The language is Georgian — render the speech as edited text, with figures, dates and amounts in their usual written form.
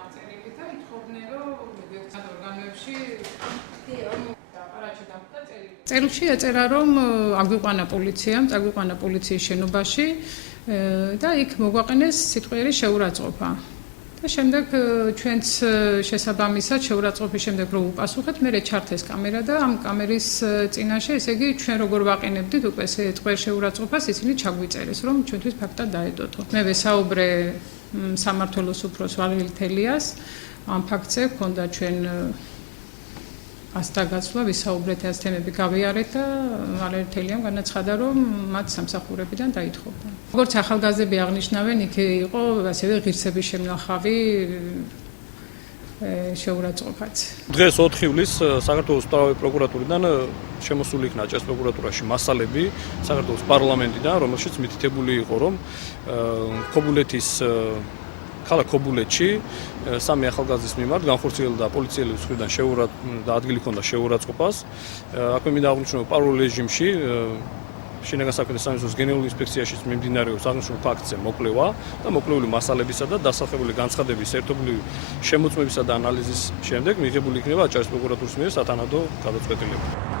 აღწერილი და ითხოვდნენ, რომ მედიაცინურ ორგანოებში წერილში ეწერა, რომ აგვიყვანა პოლიციამ, აგვიყვანა პოლიციის შენობაში და იქ მოგვაყენეს სიტყვიერი შეურაცხყოფა. და შემდეგ ჩვენც შესაბამისად შეურაცხყოფის შემდეგ რომ უპასუხეთ, მე ჩართეს კამერა და ამ კამერის წინაშე, ესე იგი ჩვენ როგორ ვაყენებდით უკვე სიტყვიერ შეურაცხყოფას, ისინი ჩაგვიწერეს, რომ ჩვენთვის ფაქტად დაედოთო. მე ვესაუბრე სამმართველოს უფროს ვალერი თელიას, ამ ფაქტზე ჰქონდა ჩვენ ასტაგაცვლა, ვისაუბრეთ ეს თემები გავიარეთ და ვალერი თელიამ განაცხადა, რომ მათ სამსახურებიდან დაითხოვდა. როგორც ახალგაზრდები აღნიშნავენ, იქ იყო ასევე ღირსების შემნახავი შეურაცხყოფაც. დღეს 4 ივლისს საქართველოს მთავარი პროკურატურიდან შემოსული იქნა ჭერს პროკურატურაში მასალები საქართველოს პარლამენტიდან, რომელშიც მითითებული იყო, რომ ქობულეთის ქალაქ ქობულეთში სამი ახალგაზრდის მიმართ განხორციელდა პოლიციელების მხრიდან და ადგილი ჰქონდა შეურაცხყოფას. აქვე მინდა აღვნიშნო, პარალელურ რეჟიმში შინაგან საქმეთა სამინისტროს გენერალური ინსპექციაშიც მიმდინარეობს აღნიშნულ ფაქტზე მოკვლევა და მოკვლეული მასალებისა და დასახელებული განცხადების ერთობლივი შემოწმებისა და ანალიზის შემდეგ მიღებული იქნება ჭერს პროკურატურის მიერ სათანადო გადაწყვეტილება.